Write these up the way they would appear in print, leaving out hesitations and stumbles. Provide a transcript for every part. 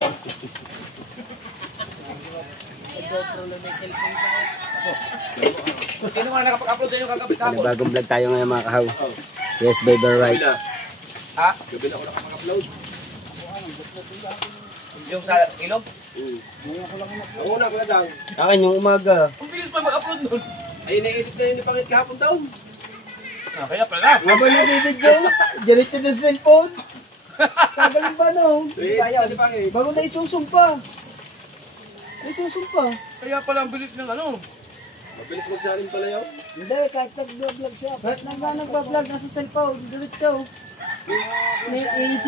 Sino nga nakapag-upload sa inyo kagabit hapon? Bagong vlog tayo ngayon mga kahaw. Yes, baby, right. Ha? Gabi na ako nakapag-upload. Yung sa ilog? Ako na, pala lang. Akin yung umaga. Ang bilis pa mag-upload nun. Ay, na-edit na yun ni Pangit kahapon taon. Kaya pala. Nga ba nag-video? Diretso ng cellphone. Kagaling ba no? Ni Pangit. Bago na isusumpa. Isusumpa. Kaya pala ang bilis ng ano. Mabilis magsalin pala yun. Hindi, kahit nag-vlog siya. Kahit nag-vlog, nasa cellphone. Diretso.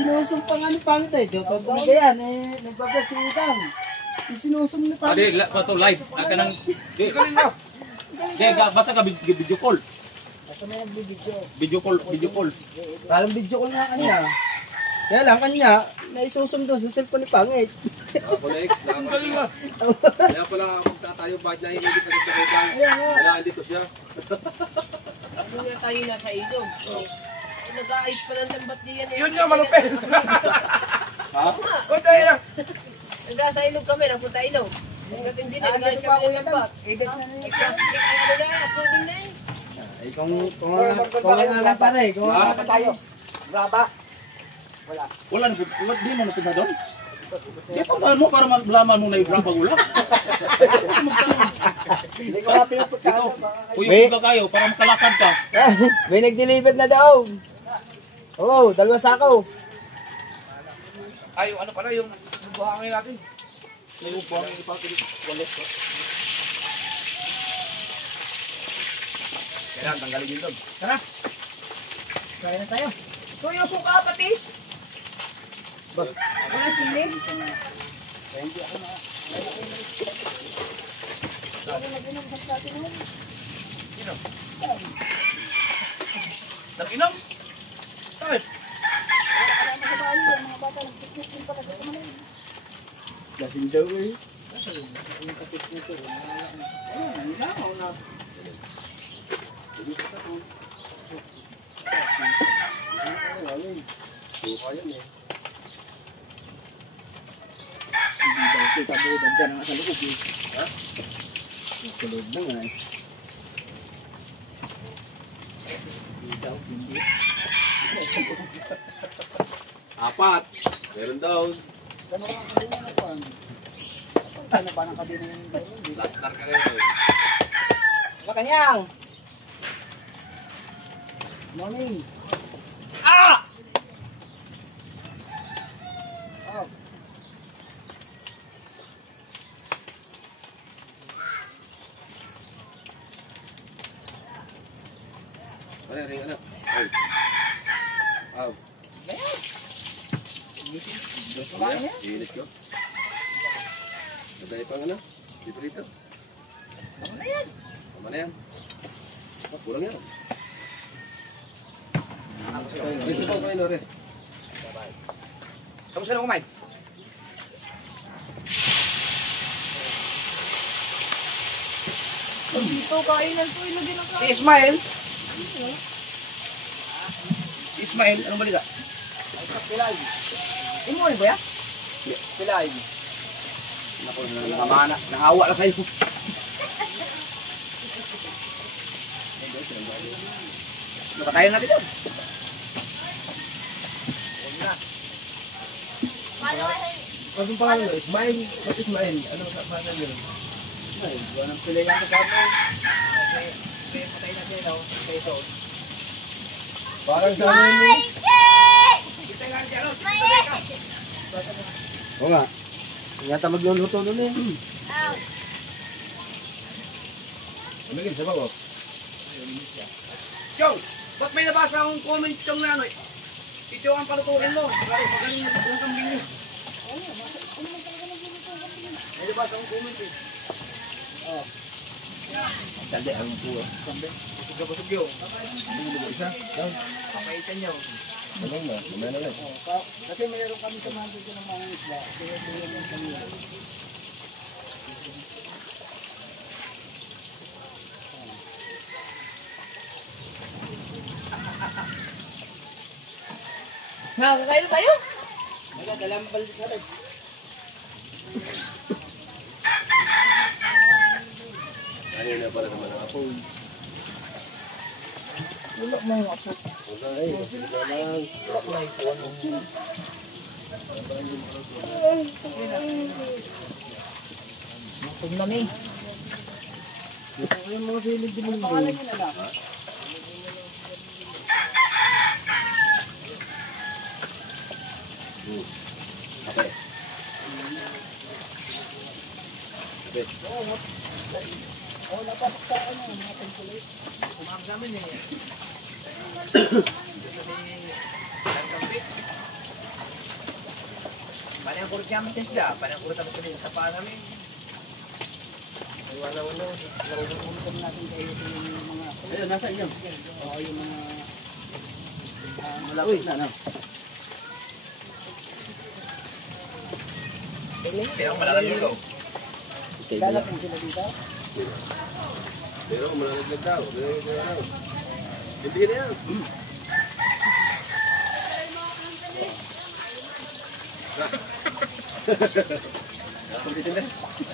Sinusumpa nga ni Pangit eh. Pag yan, nag-vlog si Utang. Sinusum ni Pangit. Adi, pato live. Aka nang Galing na. basta ka video call. Basta may nag-video. Video call. Parang video call nga kanya. Kaya lang kanya, naisusum doon sa cellphone ni Pangit. Ako na Ang galing na. Kaya pala ako tatayo bakit na hindi pa sa kaibigan. Wala, dito siya. Ano nga tayo nasa ilog? Nag-aayos pa ng lambat niyan. Yun nga malupit. Ha? Kung tayo na. Nasa ilog kami, napunta ilog. Hanggat hindi na, nag-aayos pa kami ako ng yan. lambat. Edit na niya. Ay, classic, ano na, uploading na eh. Ay, kung nga pare, kung nga tayo. Braba. Wala di mo napisa doon. Di pa paano para maglaman mo na yung drama wala. Hindi ko nga pinupuntahan. Uy, ka kayo para makalakad ka. May nag-deliver na daw. Oo, 2 sako. Ay, yung ano pala, yung buhangin natin. May upuan yung ipakit. Wallet ko. Kailangan tanggalin yung dog. Tara. Kaya na tayo. So, yung suka, patis. Wala sili. Sino? Nag-inom? Bakit? Lasing daw eh. Suka yan eh. Kita mo dyan ang sa loob eh. Ha? Sa loob na nga eh. Apat. Meron daw. Ano ba ng kadina yung gawin? Last star ka rin. Makanyang! Morning! Ano rin anak? Ay. Aw. Init ko. Nadali pang ano? Dito. Tama na yan. Oh, kurang yan. Gusto ko kayo, Lore. Tapos ka na kumain. Dito, kainan to, ilagyan ng Si Ismael. Si Ismael, anong balita? Pilay! Imo ba ya? Pilay! Naku, nakamana. Naawa na sa'yo. Napatayan natin doon. Anong pangalan mo? Ismail? Ba't Ismail? Ano sa pangalan nyo? Ismail, buwan ng pilay ang kasama. Patay natin, no? Kaya ito. Parang sa ano yun? Kita nga siya, no? Oo nga. Yata magluluto doon eh. Umigil sa bago. Chong, ba't may nabasa akong comment Chong na ano eh? Ito ang palutuin mo. Magaling na yung kambing mo. May nabasa akong comment eh. Tali ang puwa. Busog yun. Isa? Papaitan niyo. Anong na? Lumena na. Kasi mayroon kami sa mga dito ng mga isla. Kaya mayroon yung kami. Nakakain tayo? Nagdalambal sa rin. Wala mga apo. Masog na ni. Ito yung mga silig din mo. Panang kurut namin sila. Panang kurut namin sila sa paa namin. Ayun, nasa inyo. Oo, yung mga Malapit na, no? Pero malaking ikaw. lalapin sila dito. Pero malalaglag daw. Bibigyan na yan.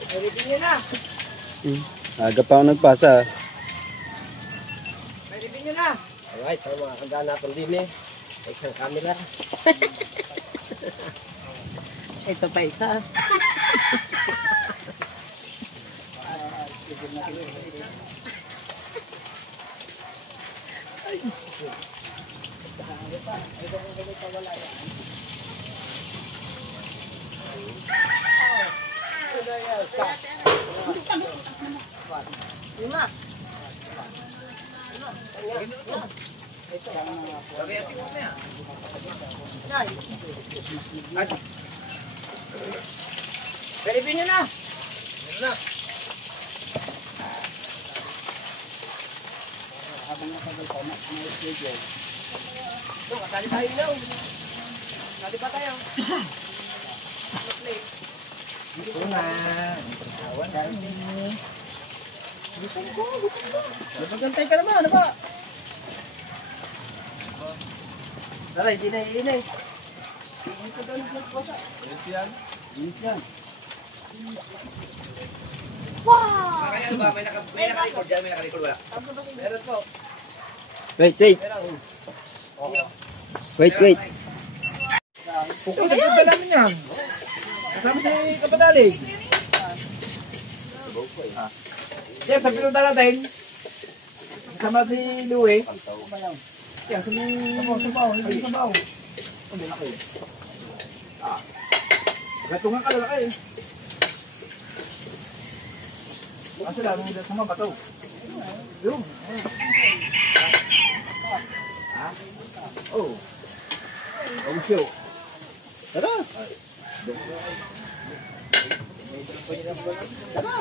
Pwede nyo na. Aga pa ako nagpasa. Pwede nyo na. Alright, so mga kanda natin din eh. Isang camera. Ito pa isa. Lima. Sabi natin mo na yan. Nay. Pwede nyo na. Habang nakagal pa, mga schedule. Doon, kasali tayo ilaw. Kasali pa tayo. Ito na. Awan na. Napagantay ka naman, ano ba? Tara, hindi na iinay. Ito daw nagpasa. Yan. Kaya ano ba? May naka-record dyan, may naka-record wala. Meron po. Wait. Wait. Pupunta na namin yan. Kasama si Kapadalig. Yan, sa pinunta natin. Kasama si Louie. Yan, sabaw. Hindi sabaw. Hindi na kayo. Gatungan ka lalaki eh. Kasi lang, hindi sama bato. Yung. Oh. Oh, show. Tara. Tara.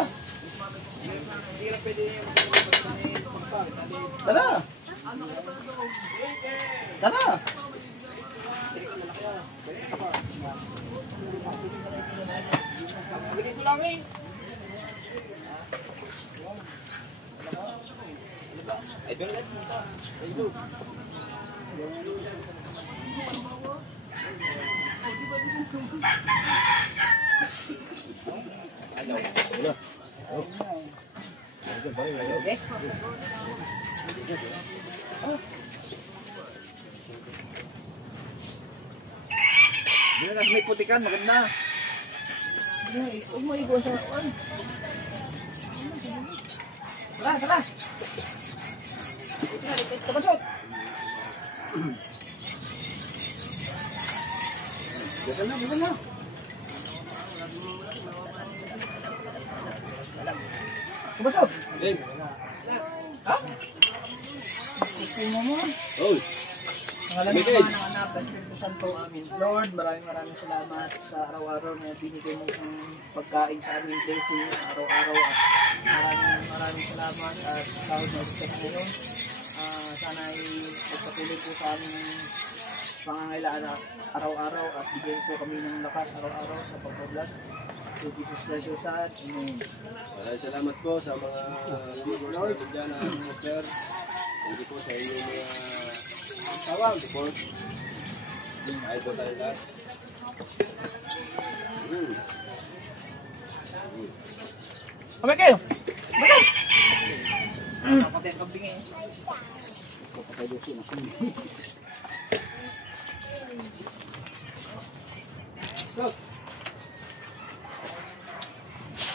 Ganito lang eh. Hindi na may putikan, maganda. Huwag mo ibuwan sa kuwan. Tara. Kapansot. Bukan na. Kapansot. Ha? Gusto mo mo? Oh. Pangalan ng Ama, ng Anak, ng Espiritu Santo. Amin. Lord, maraming salamat sa araw-araw na binigay mo ng pagkain sa aming blessing araw-araw. At maraming salamat at tawag na iligtas ngayon. Sana ay magpatuloy po sa aming pangangailangan araw-araw at bigyan po kami ng lakas araw-araw sa pagbablog. To Jesus Christ your Son. Amen. Maraming salamat po sa mga viewers natin dyan na supporter. Thank you po sa inyong mga support. Ayos po tayo lahat. Kamay kayo! natin ang kambing eh.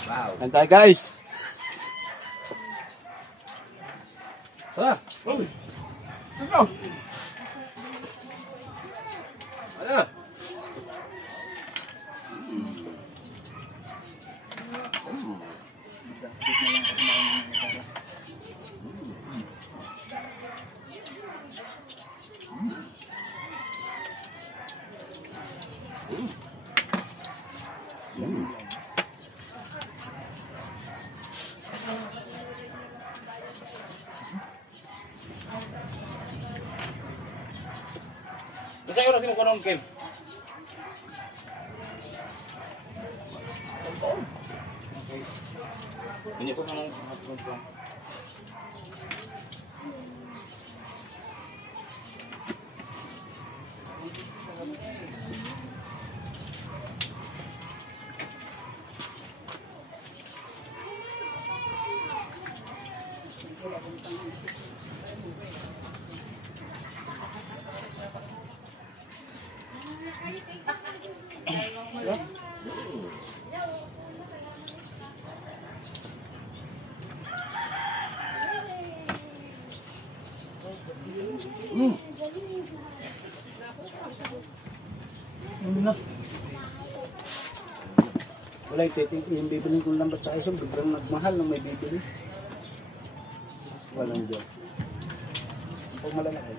Wow. Kain tayo guys. Tara! Ano? Ano? Kasi ko na sinukunong game. Hindi ko nang Wala yung bibili ko lang ba't sa isang biglang nagmahal nang may bibili. Walang joke. Pag malalaki.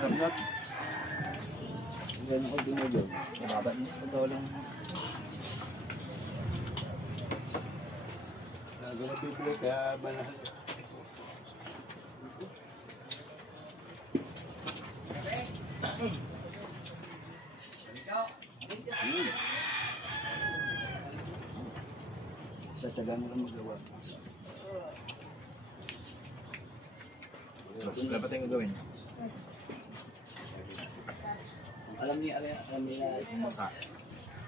Harap. Ganyan ako binigyan. Mababa niya. Ito lang. Lagi na bibili kaya manahal. Tatsaga nila magawa. Wala pa tayong gagawin. Alam niya yung maka.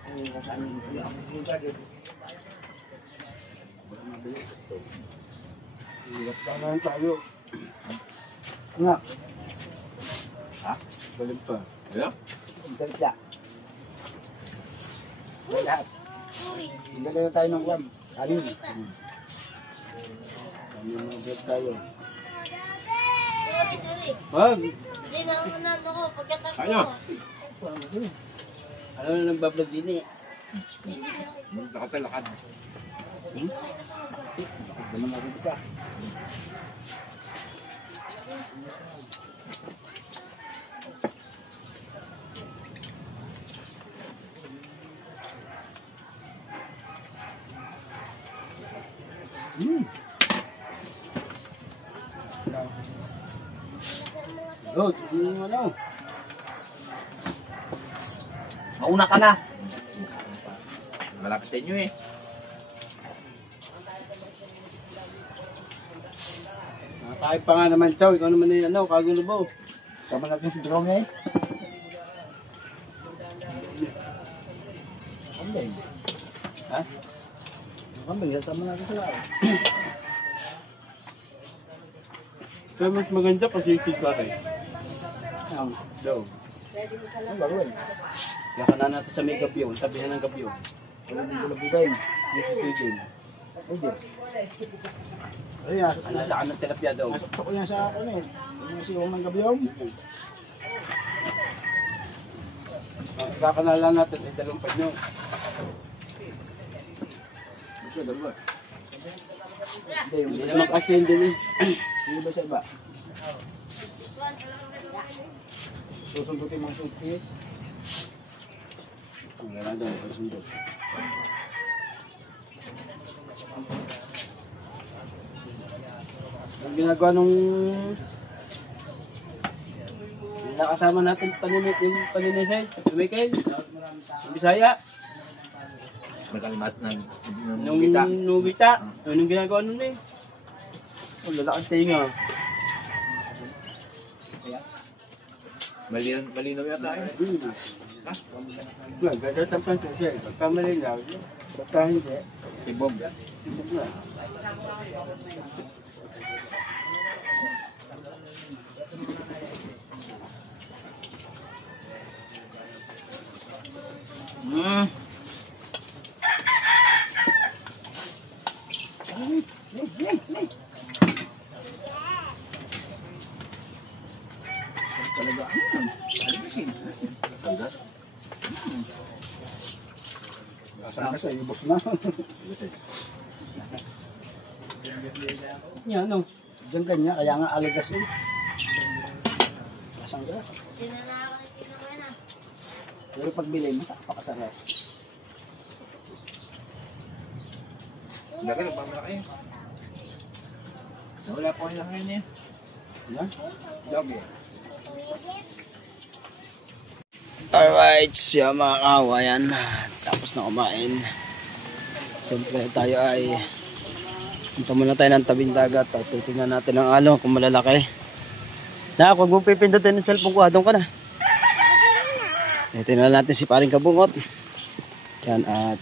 Kung saan yung target. Hirap tangan tayo. Nga. Ha? Balik pa. Yeah? Internet ya. Lahat. Hindi na tayo ng kwan. Kanin. Kanin na tayo. Sorry. Wag! Hindi na ako nando ko. Pagkatapos Ano? ko. Ano na nagbablog din eh? Nakatalakad. Hindi ko may kasama ko. Ganun na rin ka. Oh, yung ano? Mauna ka na. Malapit sa inyo eh. Nakakain pa nga naman, Chow. Ikaw naman yung ano, kagulo mo. Tama natin si drone eh. Kambing. Ha? Kambing, sama natin sila. So, mas maganda kasi isis pa rin. Daw. Ang gagawin? Kaya ka na natin sa may gabyo, tabihan ng gabyo. Wala din ko labutin. Yung susidin. Pwede. Ayun, Ano sa kanang tilapia daw? nasaksak ko yan sa akin eh. Yung siwang ng gabyong. Kakanalan natin, ay dalumpad nyo. Ito, dalawa. Hindi, yung Hindi naman kasi hindi eh. yung iba sa iba. Susundutin mga suitcase. Ang gano'n daw, susundot. Ang ginagawa nung nakasama natin paninit yung paninisay, Michael, yung Bisaya, Nagkalimas ng nung kita. nubita, anong ginagawa nun eh? Oh, lalakad tinga. Malinaw yata eh. Ganda ang pansin, pagka malinaw, pagka hindi, Tibog. Talaga, alisin. Asan kasi, ibos na. Yan, no? Diyan kanya, kaya nga aligas eh. Asang gas. Pero pag bilhin, pakasarap. Laki na pamalaki. Wala po yung laki niya. Yan. Lagi. Alright, siya mga kawayan. Tapos na kumain. Siyempre tayo ay punta muna tayo ng tabing dagat at titignan natin ang alon kung malalaki. Na, huwag mo pipindutin ng cellphone ko, doon ka na. Titignan natin si Paring Kabungot. Yan at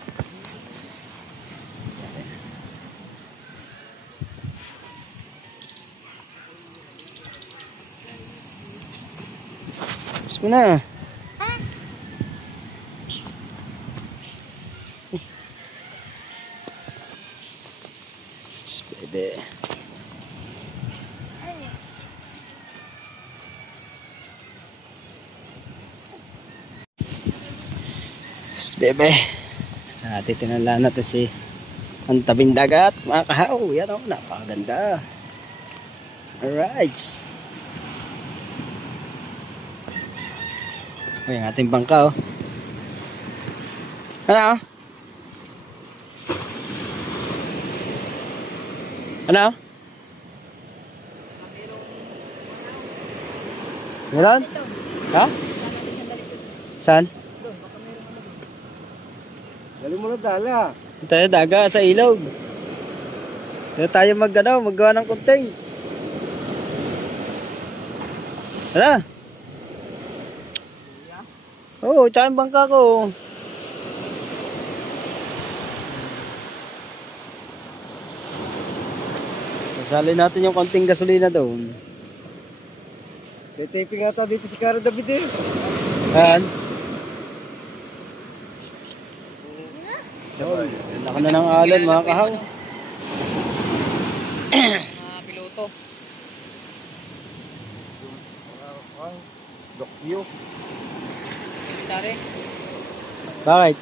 tapos mo na. Bebe. Bebe. Titingnan lang natin si ang tabing dagat, mga kahaw. Yan o, napakaganda. Alright. O, yung ating bangka o. Ano? Ano? Meron? Ha? Saan? Dali mo na dala. Tayo daga sa ilog. Tayo tayo maggawa ng kunting. Ano? Oo, tsaka yung bangka ko. Sali natin yung konting gasolina doon. Taping ata dito si Cara David eh. Ayan. Laki na ng alon mga kahaw. Mga piloto. Dokyo. Military. Bakit?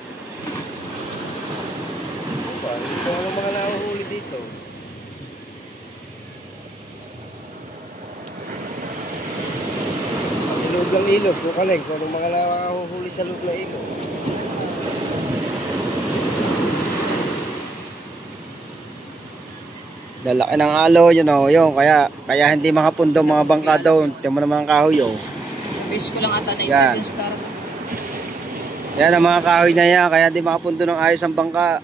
Ito ang mga nahuhuli dito. Ang loob ng ilog, kukaleng kung anong mga nahuhuli sa loob ng ilog. Lalaki ng alo, yun o, yun. Kaya hindi makapundo mga bangka doon. Tiyan mo naman ang kahoy o. Base ko lang ata na Yan. yung Cara. Yan ang mga kahoy na yan. Kaya hindi makapundo ng ayos ang bangka.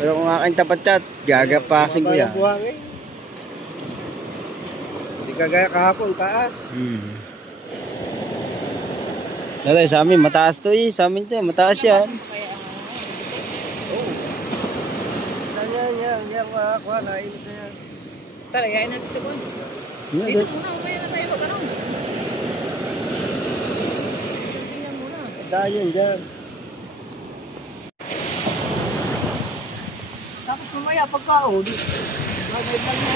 Pero kung aking tapat chat, gagapasin ko yan. Buhangin. Hindi kagaya kahapon, taas. Dali, sa amin, mataas to eh. Sa amin to, mataas yan. Kaya ang Yan, makakuha, nainit na yan. Tara, yain natin ito po. Dito muna, umaya na tayo mag-ano. Tingnan muna. Dayan dyan. Tapos mamaya pagka-uli. Gagawin lang na.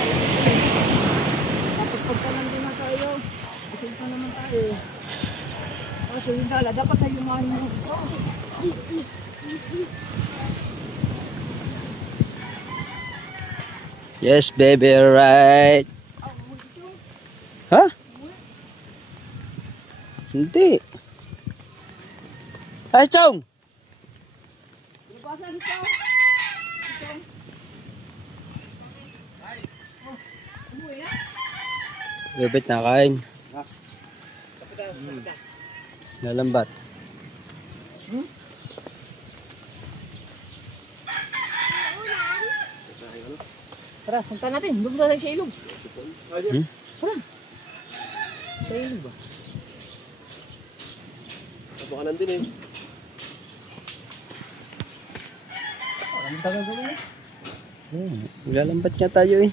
Tapos pagka nandun na tayo. Kasi pa naman tayo. Kasi yung dala, dapat tayo yumahin mo. Yes, baby, right. Ha? Hindi. Ay, Chong! Bebet na kain. Lalambat. Tara, punta natin. Doon na tayo sa ilog. Tara. Sa ilog ba? Kabukanan din eh. Anong tagal gawin yun? Maglalambat nga tayo eh.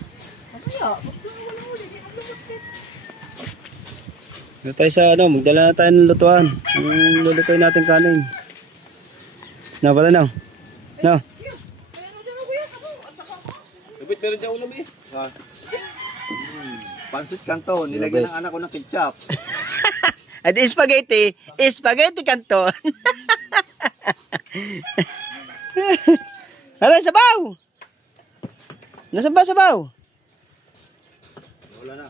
Dito tayo sa ano, magdala na tayo ng lutuan. Yung lulutuin natin kanin. Na, wala na. Na. Lupit meron dyan ulam eh. Pansit Canton, nilagyan ng anak ko ng ketchup. At spaghetti. Spaghetti Canton. Ano, sabaw? Nasaan ba sabaw? Wala na.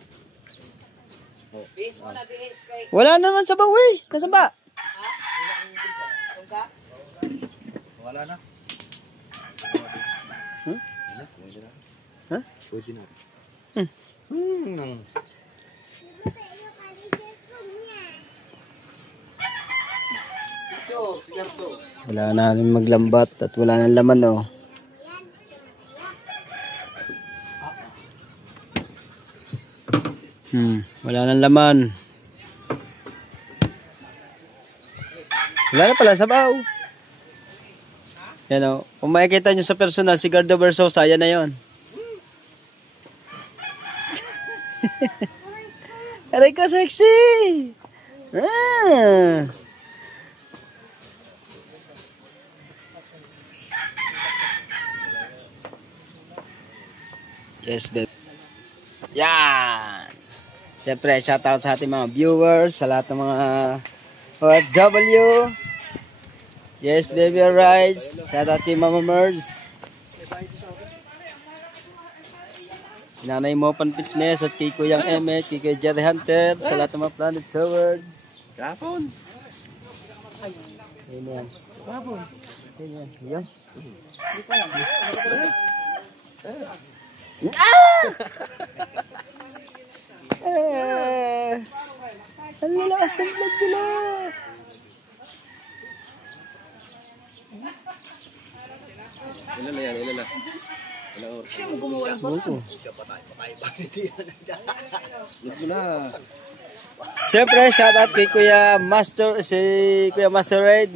Wala naman sabaw eh. Nasaan ba? Wala na. Hmm? Ha? Pwede na. Wala na rin maglambat at wala nang laman oh. Wala nang laman. Wala na pala sabaw. Yan o. Kung makikita nyo sa personal, si Gardo Versosa, yan na yun. Aray ka, sexy! Ah! Yes, babe. Yan! Siyempre, shoutout sa ating mga viewers, sa lahat ng mga OFW. Yes, baby, alright. Shoutout kay Mama Merz. Nanay mo pan fitness at kay Kuyang Eme, kay Kuya Jerry Hunter, sa lahat ng mga planet sa world. Kapon. Ayan yan. Kapon. Ayan yan. Ang lalakas ang vlog nila. Ilan na yan, ilan na. Ilan oras. Siya mo gumawa ng bato. Ito na. Siyempre, shoutout kay Kuya Master, si Kuya Master Red.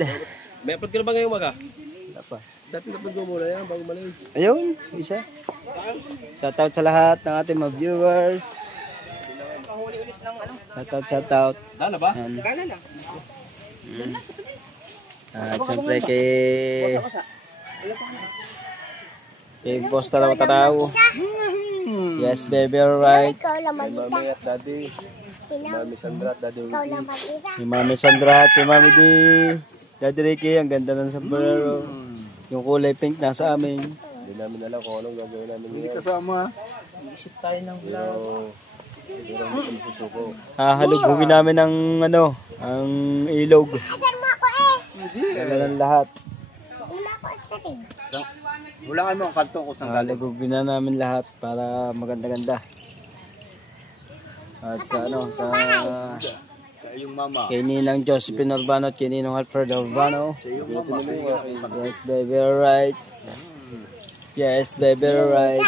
May upload ka na ba ngayong umaga? Wala pa. Dati upload mo muna yan, bago malis. Ayun, isa. Shoutout sa lahat ng ating mga viewers. Shoutout. Dala ba? Yan. Kala lang. At siyempre kay Boss Taraw. Yes, baby, alright. Ikaw lang Kay mag-isa. Mami at Daddy. Kay Mami Sandra at Daddy Ikaw Ricky. lang mag-isa. Kay Mami Sandra at kay Mami D. Daddy Ricky, ang ganda ng sombrero. Yung kulay pink nasa amin. Hindi namin alam kung anong gagawin namin Hindi ngayon. kasama. Isip tayo ng vlog. Hindi namin kami susuko. Hahalugugin namin ng ano, ang ilog. Asan mo ako eh? Wala ng lahat. Una ako sa rin. Hulangan mo ang kanto ko sang galing. Hahalugugin na namin lahat para maganda-ganda. At sa ano, sa Sa iyong mama. kay Ninang Josephine Urbano at kay Ninong Alfred Urbano. Sa iyong mama. Yes, baby, alright. Yes, baby, alright.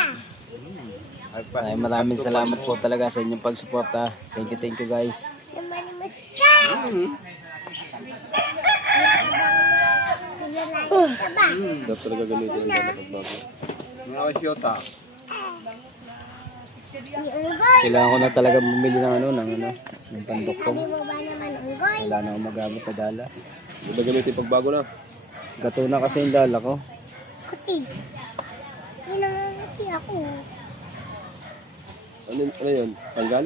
Ay, maraming salamat po talaga sa inyong pagsuporta. Thank you guys. Namanimas ka! Nilalayan ka ba? Dapat talaga gamitin yung kapag-vlog. Mga kasyota. Unggoy! Kailangan ko na talaga bumili ng ng panduktong. Sabi mo ba naman unggoy? Wala na akong magamit na dala. Hindi ba gamitin pagbago na? Gato na kasi yung dala ko. Kuti. Hindi nanganguti ako. Ano yun? Tanggal?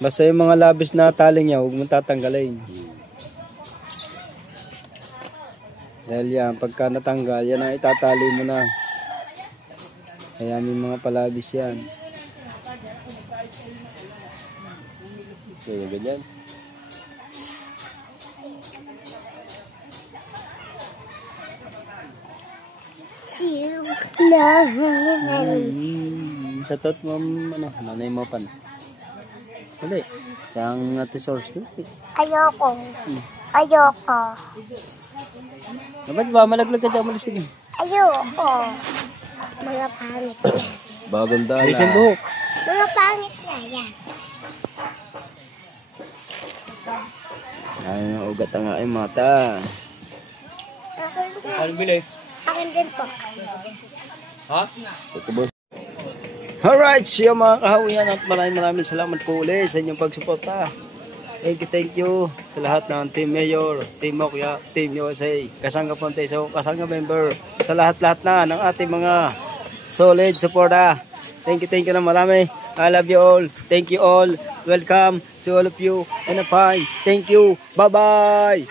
Basta yung mga labis na taling niya, huwag mong tatanggalin. Dahil yan, pagka natanggal, yan ang itatali mo na. Kaya may mga palabis yan. Ganyan, ganyan. Sa tot mo, nanay mo pan. Dali. Siyang ate source. Ayoko. Ayoko. Dapat ba? Malaglag ka dyan, malis ka dyan. Ayoko. Mga pangit na yan. Bagong dala. Ayos yung buhok. Mga pangit na yan. Ay, ugat ang aking mata. Ano bili? Akin din po. Ha? Alright, siya mga kahawian at maraming salamat po ulit sa inyong pagsuporta. Thank you sa lahat ng Team Mayor, Team Mokya, Team USA, Kasanga Ponteso, Kasanga member, sa lahat-lahat na ng ating mga solid suporta. Thank you na marami. I love you all. Thank you all. Welcome to all of you. And a fine. Thank you. Bye-bye.